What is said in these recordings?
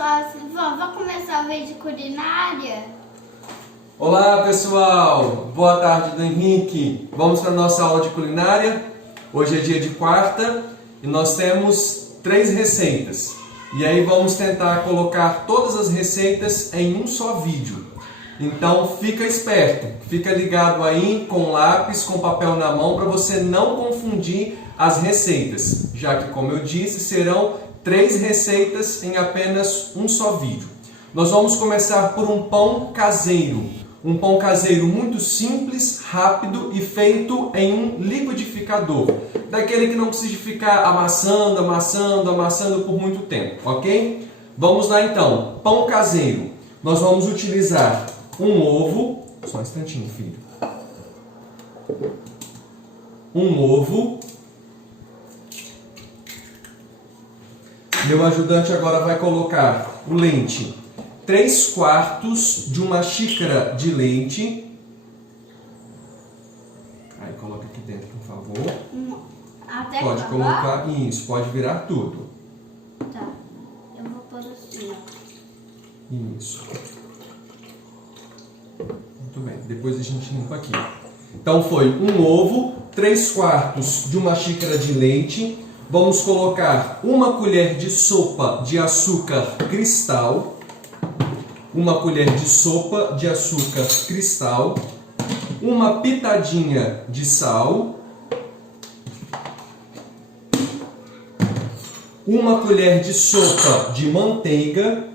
sou a Silvana. Vamos começar o vídeo culinária? Olá pessoal, boa tarde do Henrique. Vamos para a nossa aula de culinária. Hoje é dia de quarta e nós temos 3 receitas. E aí vamos tentar colocar todas as receitas em um só vídeo. Então fica esperto, fica ligado aí com lápis, com papel na mão para você não confundir as receitas, já que, como eu disse, serão 3 receitas em apenas um só vídeo. Nós vamos começar por um pão caseiro. Um pão caseiro muito simples, rápido e feito em um liquidificador. Daquele que não precisa ficar amassando por muito tempo, ok? Vamos lá então, pão caseiro. Nós vamos utilizar um ovo, só um instantinho, filho. Um ovo. Meu ajudante agora vai colocar o leite. 3/4 de uma xícara de leite. Aí coloca aqui dentro, por favor. Até pode colocar isso, pode virar tudo. Tá, eu vou pôr assim, ó. Isso. Muito bem, depois a gente limpa aqui. Então foi um ovo, 3/4 de uma xícara de leite. Vamos colocar uma colher de sopa de açúcar cristal. Uma colher de sopa de açúcar cristal. Uma pitadinha de sal. Uma colher de sopa de manteiga.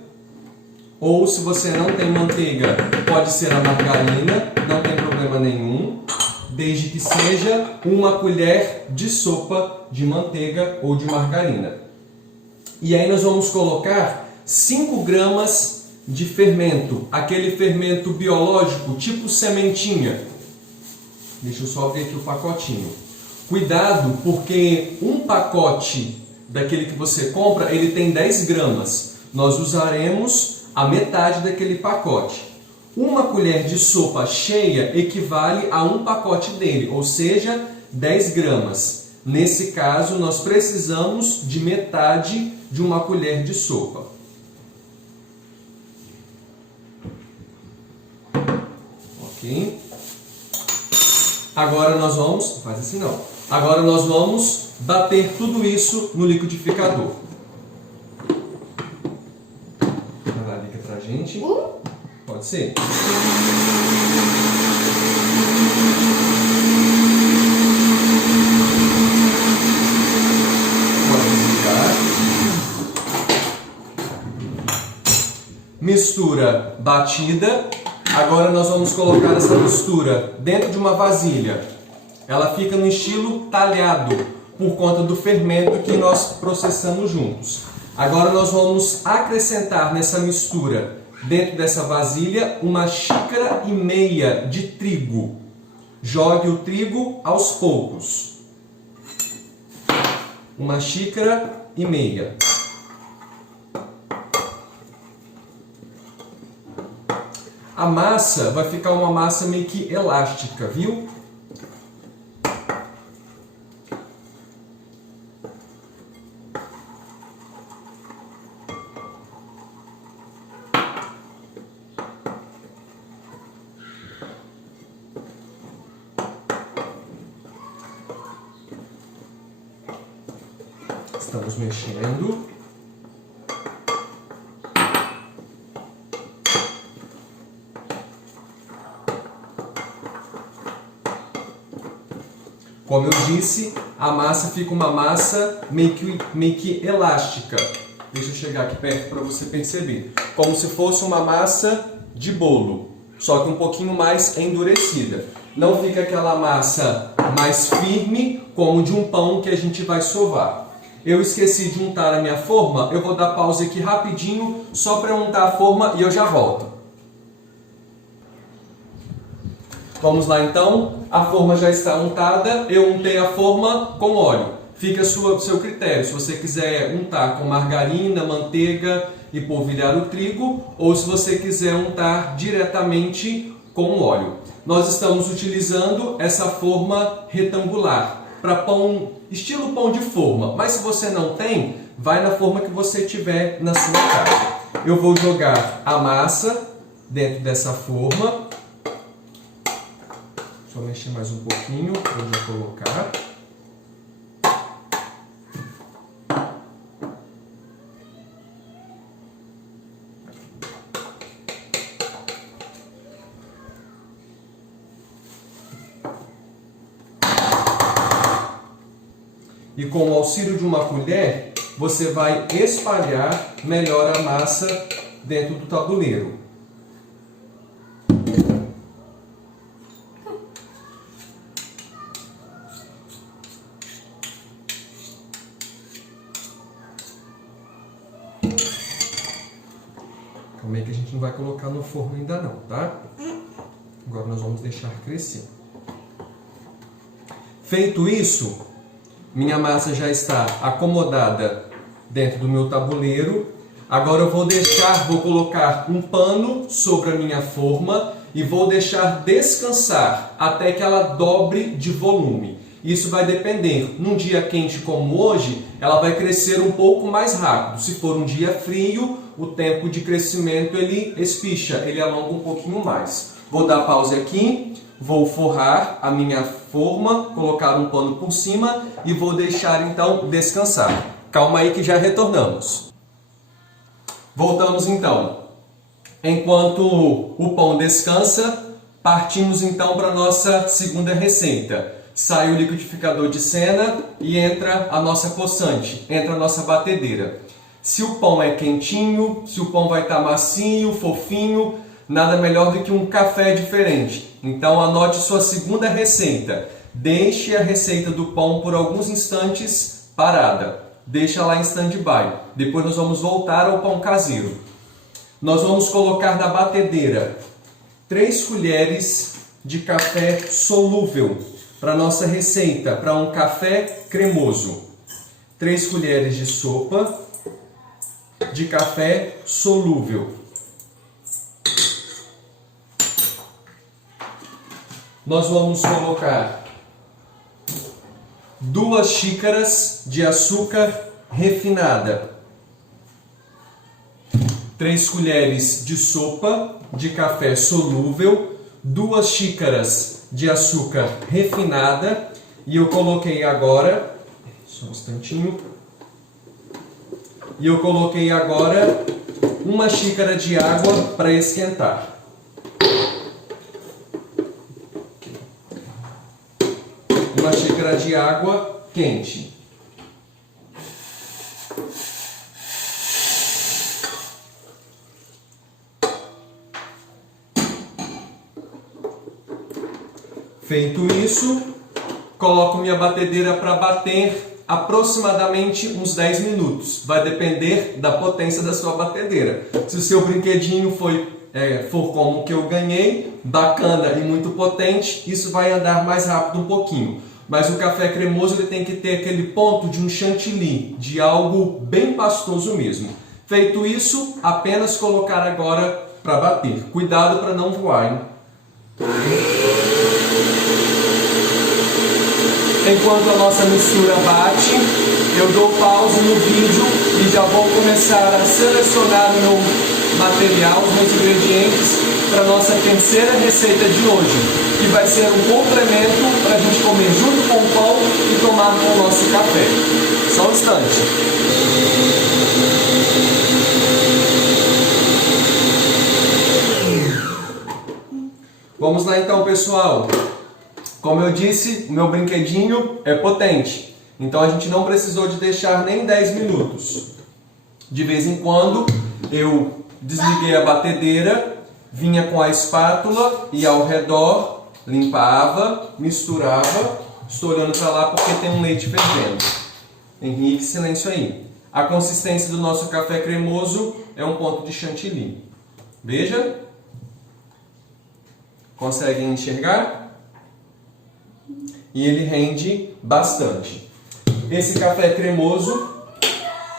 Ou se você não tem manteiga, pode ser a margarina, não tem problema nenhum. Desde que seja uma colher de sopa de manteiga ou de margarina. E aí nós vamos colocar 5 gramas de fermento, aquele fermento biológico tipo sementinha. Deixa eu só abrir aqui o pacotinho. Cuidado, porque um pacote daquele que você compra, ele tem 10 gramas. Nós usaremos a metade daquele pacote. Uma colher de sopa cheia equivale a um pacote dele, ou seja, 10 gramas. Nesse caso, nós precisamos de metade de uma colher de sopa. Ok? Agora nós vamos... Faz assim não. Agora nós vamos bater tudo isso no liquidificador. Vai lá, liga pra gente. Pode ser? Pode desligar. Mistura batida. Agora nós vamos colocar essa mistura dentro de uma vasilha. Ela fica no estilo talhado, por conta do fermento que nós processamos juntos. Agora nós vamos acrescentar nessa mistura, dentro dessa vasilha, 1,5 xícaras de trigo. Jogue o trigo aos poucos. 1,5 xícaras. A massa vai ficar uma massa meio que elástica, viu? Estamos mexendo. Como eu disse, a massa fica uma massa meio que elástica. Deixa eu chegar aqui perto para você perceber. Como se fosse uma massa de bolo, só que um pouquinho mais endurecida. Não fica aquela massa mais firme como de um pão que a gente vai sovar. Eu esqueci de untar a minha forma, eu vou dar pausa aqui rapidinho só para untar a forma e eu já volto. Vamos lá então, a forma já está untada, eu untei a forma com óleo. Fica a seu critério, se você quiser untar com margarina, manteiga e polvilhar o trigo, ou se você quiser untar diretamente com óleo. Nós estamos utilizando essa forma retangular, para pão, estilo pão de forma, mas se você não tem, vai na forma que você tiver na sua casa. eu vou jogar a massa dentro dessa forma. Só mexer mais um pouquinho para eu já colocar. E com o auxílio de uma colher, você vai espalhar melhor a massa dentro do tabuleiro. Calma aí que a gente não vai colocar no forno ainda não, tá? Agora nós vamos deixar crescer. Feito isso, minha massa já está acomodada dentro do meu tabuleiro. Agora eu vou colocar um pano sobre a minha forma e vou deixar descansar até que ela dobre de volume. Isso vai depender. Num dia quente como hoje, ela vai crescer um pouco mais rápido. Se for um dia frio, o tempo de crescimento ele espicha, ele alonga um pouquinho mais. Vou dar pausa aqui. Vou forrar a minha forma, colocar um pano por cima e vou deixar então descansar. Calma aí que já retornamos. Voltamos então. Enquanto o pão descansa, partimos então para a nossa segunda receita. Sai o liquidificador de cena e entra a nossa poçante, entra a nossa batedeira. Se o pão é quentinho, se o pão vai estar macio, fofinho, nada melhor do que um café diferente. Então anote sua segunda receita. Deixe a receita do pão por alguns instantes parada. Deixa lá em stand-by. Depois nós vamos voltar ao pão caseiro. Nós vamos colocar na batedeira 3 colheres de café solúvel para nossa receita, para um café cremoso. 3 colheres de sopa de café solúvel. Nós vamos colocar 2 xícaras de açúcar refinada, 3 colheres de sopa de café solúvel, 2 xícaras de açúcar refinada e eu coloquei agora, só um instantinho, e eu coloquei agora 1 xícara de água para esquentar. Uma xícara de água quente. Feito isso, coloco minha batedeira para bater aproximadamente uns 10 minutos. Vai depender da potência da sua batedeira. Se o seu brinquedinho for como o que eu ganhei, bacana e muito potente, isso vai andar mais rápido um pouquinho. Mas o café cremoso ele tem que ter aquele ponto de um chantilly, de algo bem pastoso mesmo. Feito isso, apenas colocar agora para bater. Cuidado para não voar, hein? Enquanto a nossa mistura bate, eu dou pausa no vídeo e já vou começar a selecionar o meu material, os meus ingredientes para a nossa terceira receita de hoje, que vai ser um complemento para a gente comer junto com o pão e tomar com o nosso café. Só um instante. Vamos lá então, pessoal. Como eu disse, o meu brinquedinho é potente, então a gente não precisou de deixar nem 10 minutos. De vez em quando eu desliguei a batedeira, vinha com a espátula e ao redor limpava, misturava. Estou olhando para lá porque tem um leite fervendo. Henrique, silêncio aí. A consistência do nosso café cremoso é um ponto de chantilly. Veja. Conseguem enxergar? E ele rende bastante. Esse café cremoso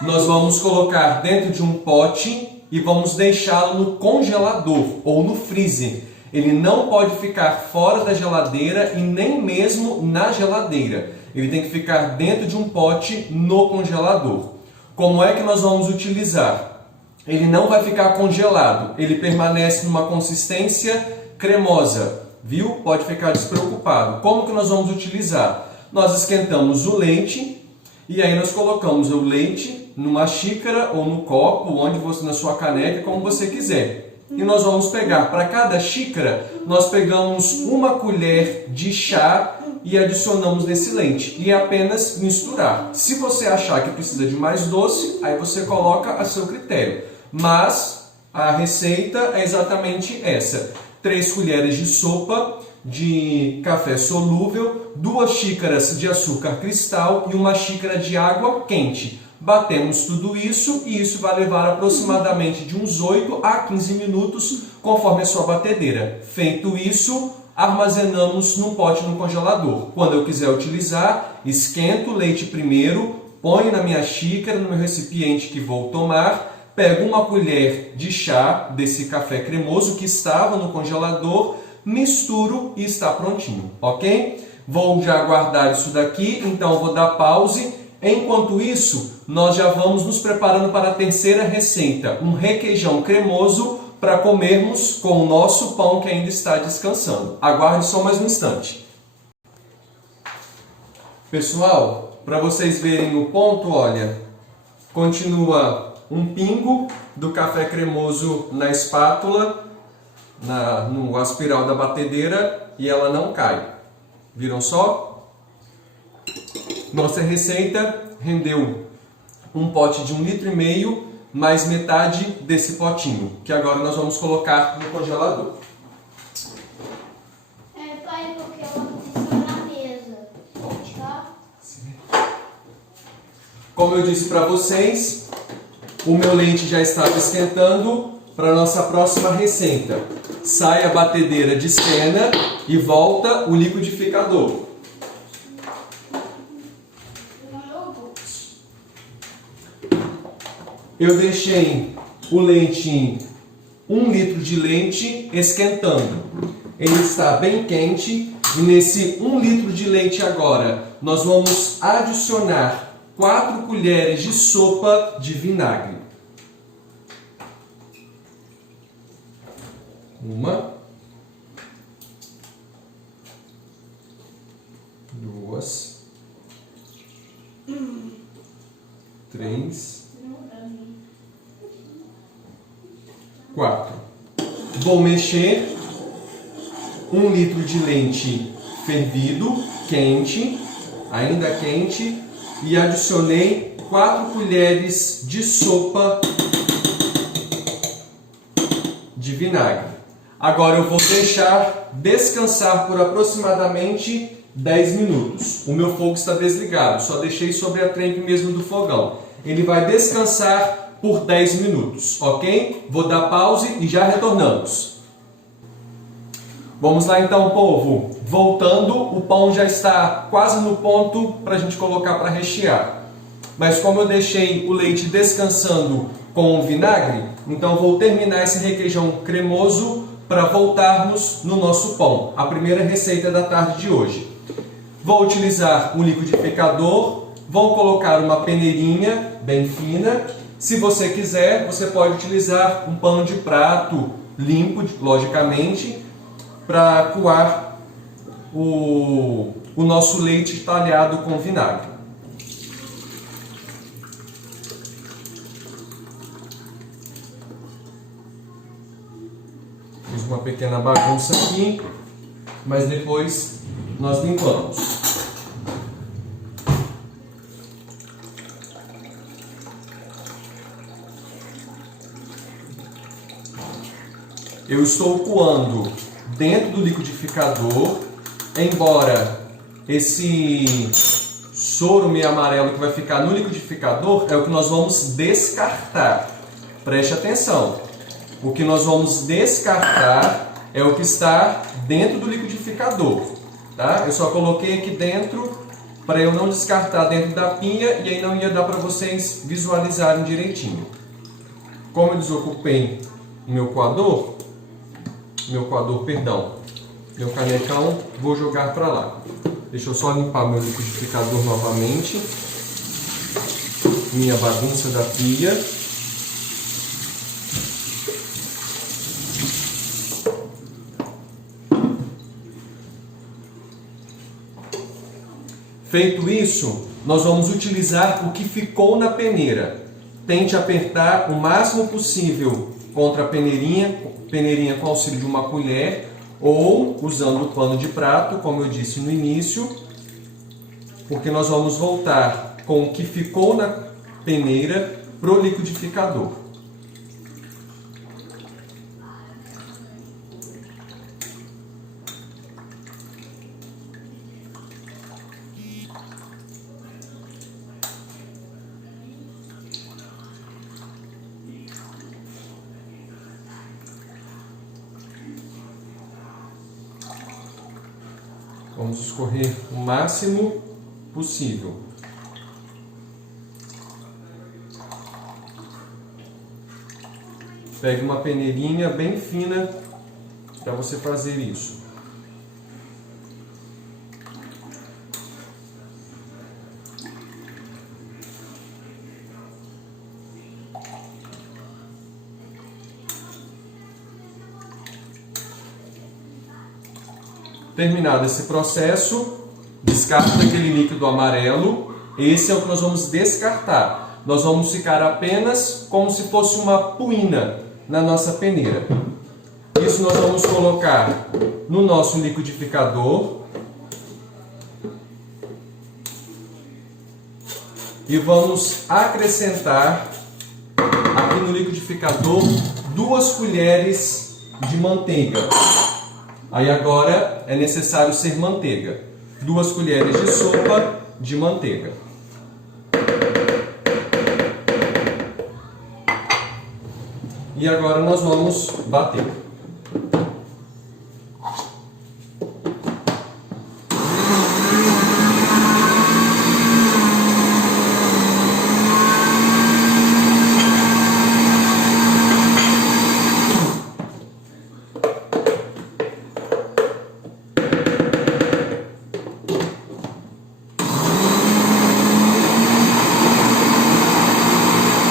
nós vamos colocar dentro de um pote e vamos deixá-lo no congelador ou no freezer. Ele não pode ficar fora da geladeira e nem mesmo na geladeira. Ele tem que ficar dentro de um pote no congelador. Como é que nós vamos utilizar? ele não vai ficar congelado, ele permanece numa consistência cremosa, viu? Pode ficar despreocupado. Como que nós vamos utilizar? Nós esquentamos o leite e aí nós colocamos o leite numa xícara ou no copo, onde você, na sua caneca, como você quiser. E nós vamos pegar, para cada xícara, nós pegamos uma colher de chá e adicionamos nesse leite. E é apenas misturar. Se você achar que precisa de mais doce, aí você coloca a seu critério. Mas a receita é exatamente essa. 3 colheres de sopa de café solúvel, 2 xícaras de açúcar cristal e 1 xícara de água quente. Batemos tudo isso e isso vai levar aproximadamente de uns 8 a 15 minutos, conforme a sua batedeira. Feito isso, armazenamos num pote no congelador. Quando eu quiser utilizar, esquento o leite primeiro, ponho na minha xícara, no meu recipiente que vou tomar, pego 1 colher de chá desse café cremoso que estava no congelador, misturo e está prontinho, ok? Vou já guardar isso daqui, então vou dar pause. Enquanto isso, nós já vamos nos preparando para a terceira receita, um requeijão cremoso para comermos com o nosso pão que ainda está descansando. Aguarde só mais um instante. Pessoal, para vocês verem o ponto, olha, continua um pingo do café cremoso na espátula, no aspiral da batedeira, e ela não cai. Viram só? Nossa receita rendeu um pote de 1,5 litro, mais metade desse potinho, que agora nós vamos colocar no congelador. Pai, porque eu vou colocar na mesa. Tá? Como eu disse para vocês, o meu leite já estava esquentando para a nossa próxima receita. Sai a batedeira de cena e volta o liquidificador. Eu deixei o leite, 1 litro de leite, esquentando. Ele está bem quente e nesse 1 litro de leite agora nós vamos adicionar 4 colheres de sopa de vinagre. 1, 2, 3, 4. Vou mexer 1 litro de leite fervido, quente, ainda quente, e adicionei 4 colheres de sopa de vinagre. Agora eu vou deixar descansar por aproximadamente 10 minutos. O meu fogo está desligado, só deixei sobre a trempe mesmo do fogão. Ele vai descansar por 10 minutos, ok? Vou dar pause e já retornamos. Vamos lá então, povo. Voltando, o pão já está quase no ponto para a gente colocar para rechear. Mas como eu deixei o leite descansando com o vinagre, então vou terminar esse requeijão cremoso para voltarmos no nosso pão, a primeira receita da tarde de hoje. Vou utilizar um liquidificador, vou colocar uma peneirinha bem fina. Se você quiser, você pode utilizar um pano de prato limpo, logicamente, para coar o nosso leite talhado com vinagre. Fiz uma pequena bagunça aqui, mas depois nós limpamos. Eu estou coando dentro do liquidificador, embora esse soro meio amarelo que vai ficar no liquidificador é o que nós vamos descartar. Preste atenção. O que nós vamos descartar é o que está dentro do liquidificador, tá? Eu só coloquei aqui dentro para eu não descartar dentro da pinha e aí não ia dar para vocês visualizarem direitinho. Como eu desocupei meu coador, meu canecão, vou jogar para lá. Deixa eu só limpar meu liquidificador novamente. Minha bagunça da pia. Feito isso, nós vamos utilizar o que ficou na peneira. Tente apertar o máximo possível contra a peneirinha com auxílio de uma colher ou usando o pano de prato, como eu disse no início, porque nós vamos voltar com o que ficou na peneira para o liquidificador. Vamos escorrer o máximo possível. Pegue uma peneirinha bem fina para você fazer isso. Terminado esse processo, descarta aquele líquido amarelo. Esse é o que nós vamos descartar. Nós vamos ficar apenas como se fosse uma puína na nossa peneira. Isso nós vamos colocar no nosso liquidificador. E vamos acrescentar aqui no liquidificador 2 colheres de manteiga. Aí agora é necessário ser manteiga. 2 colheres de sopa de manteiga. E agora nós vamos bater.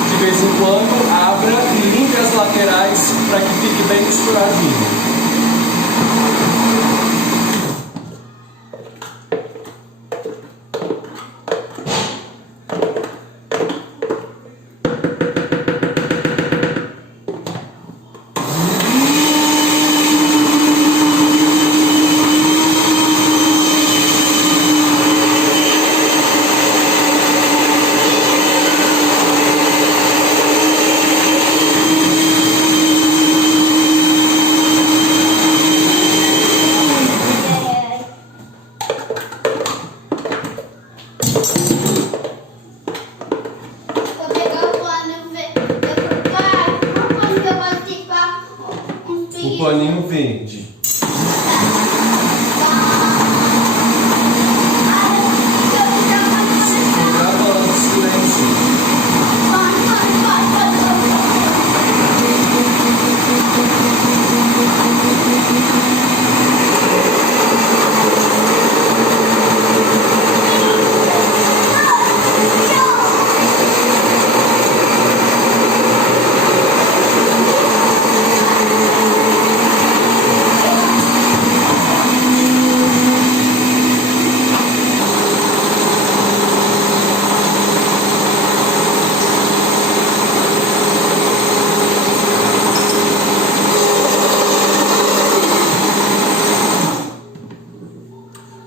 De vez em quando, abra e limpe as laterais para que fique bem misturadinho. O paninho verde. Gravando, silêncio.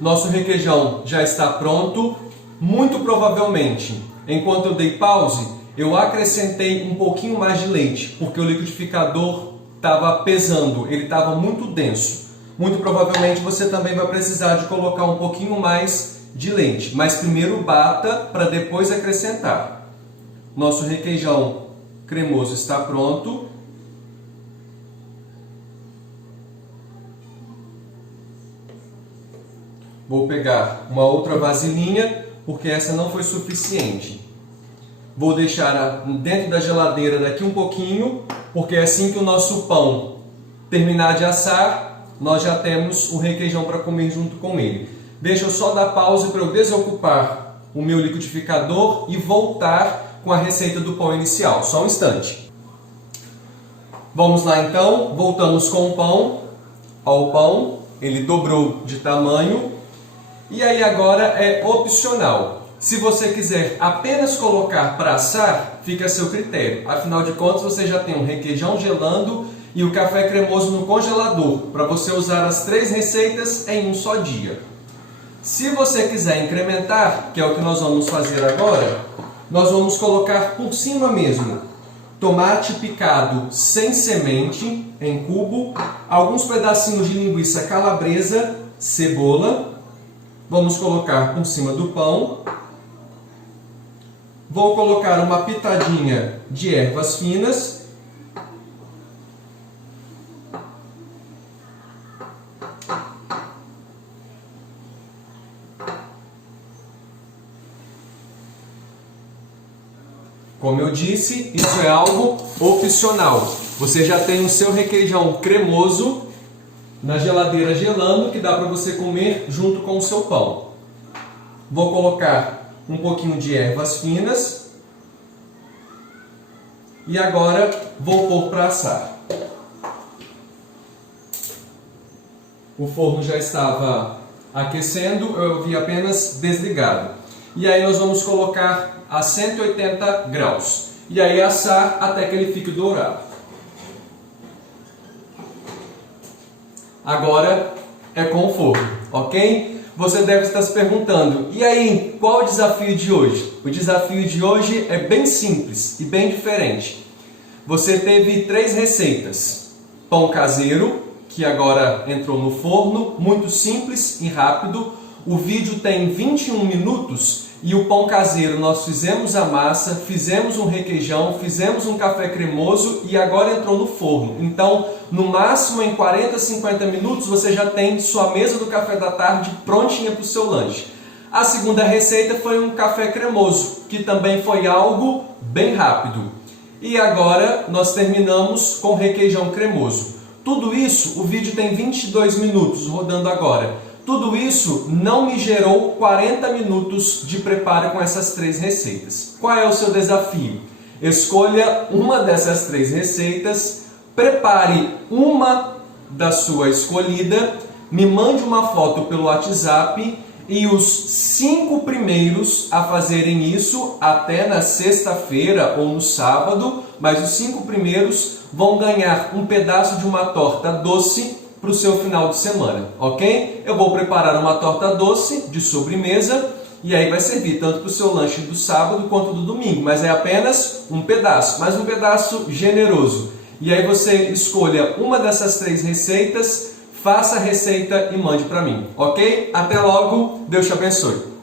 Nosso requeijão já está pronto. Muito provavelmente, enquanto eu dei pause, eu acrescentei um pouquinho mais de leite, porque o liquidificador estava pesando, ele estava muito denso. Muito provavelmente você também vai precisar de colocar um pouquinho mais de leite, mas primeiro bata para depois acrescentar. Nosso requeijão cremoso está pronto. Vou pegar uma outra vasilhinha, porque essa não foi suficiente. Vou deixar dentro da geladeira daqui um pouquinho, porque assim que o nosso pão terminar de assar, nós já temos o requeijão para comer junto com ele. Deixa eu só dar pausa para eu desocupar o meu liquidificador e voltar com a receita do pão inicial. Só um instante. Vamos lá então, voltamos com o pão. Ó, o pão, ele dobrou de tamanho. E aí agora é opcional. Se você quiser apenas colocar para assar, fica a seu critério. Afinal de contas, você já tem um requeijão gelando e o café cremoso no congelador, para você usar as 3 receitas em um só dia. Se você quiser incrementar, que é o que nós vamos fazer agora, nós vamos colocar por cima mesmo tomate picado sem semente em cubo, alguns pedacinhos de linguiça calabresa, cebola. Vamos colocar por cima do pão. Vou colocar uma pitadinha de ervas finas. Como eu disse, isso é algo opcional. Você já tem o seu requeijão cremoso na geladeira gelando, que dá para você comer junto com o seu pão. Vou colocar um pouquinho de ervas finas. E agora vou pôr para assar. O forno já estava aquecendo, eu havia apenas desligado. E aí nós vamos colocar a 180 graus. E aí assar até que ele fique dourado. Agora é com o forno, ok? Você deve estar se perguntando, e aí, qual o desafio de hoje? O desafio de hoje é bem simples e bem diferente. Você teve 3 receitas. Pão caseiro, que agora entrou no forno, muito simples e rápido. O vídeo tem 21 minutos e o pão caseiro nós fizemos a massa, fizemos um requeijão, fizemos um café cremoso e agora entrou no forno. Então, no máximo em 40, 50 minutos você já tem sua mesa do café da tarde prontinha para o seu lanche. A segunda receita foi um café cremoso, que também foi algo bem rápido. E agora nós terminamos com requeijão cremoso. Tudo isso, o vídeo tem 22 minutos rodando agora. Tudo isso não me gerou 40 minutos de preparo com essas 3 receitas. Qual é o seu desafio? Escolha uma dessas 3 receitas, prepare uma da sua escolhida, me mande uma foto pelo WhatsApp e os 5 primeiros a fazerem isso até na sexta-feira ou no sábado, mas os 5 primeiros vão ganhar um pedaço de uma torta doce para o seu final de semana, ok? Eu vou preparar uma torta doce de sobremesa e aí vai servir tanto para o seu lanche do sábado quanto do domingo, mas é apenas um pedaço, mas um pedaço generoso. E aí você escolha uma dessas 3 receitas, faça a receita e mande para mim, ok? Até logo, Deus te abençoe!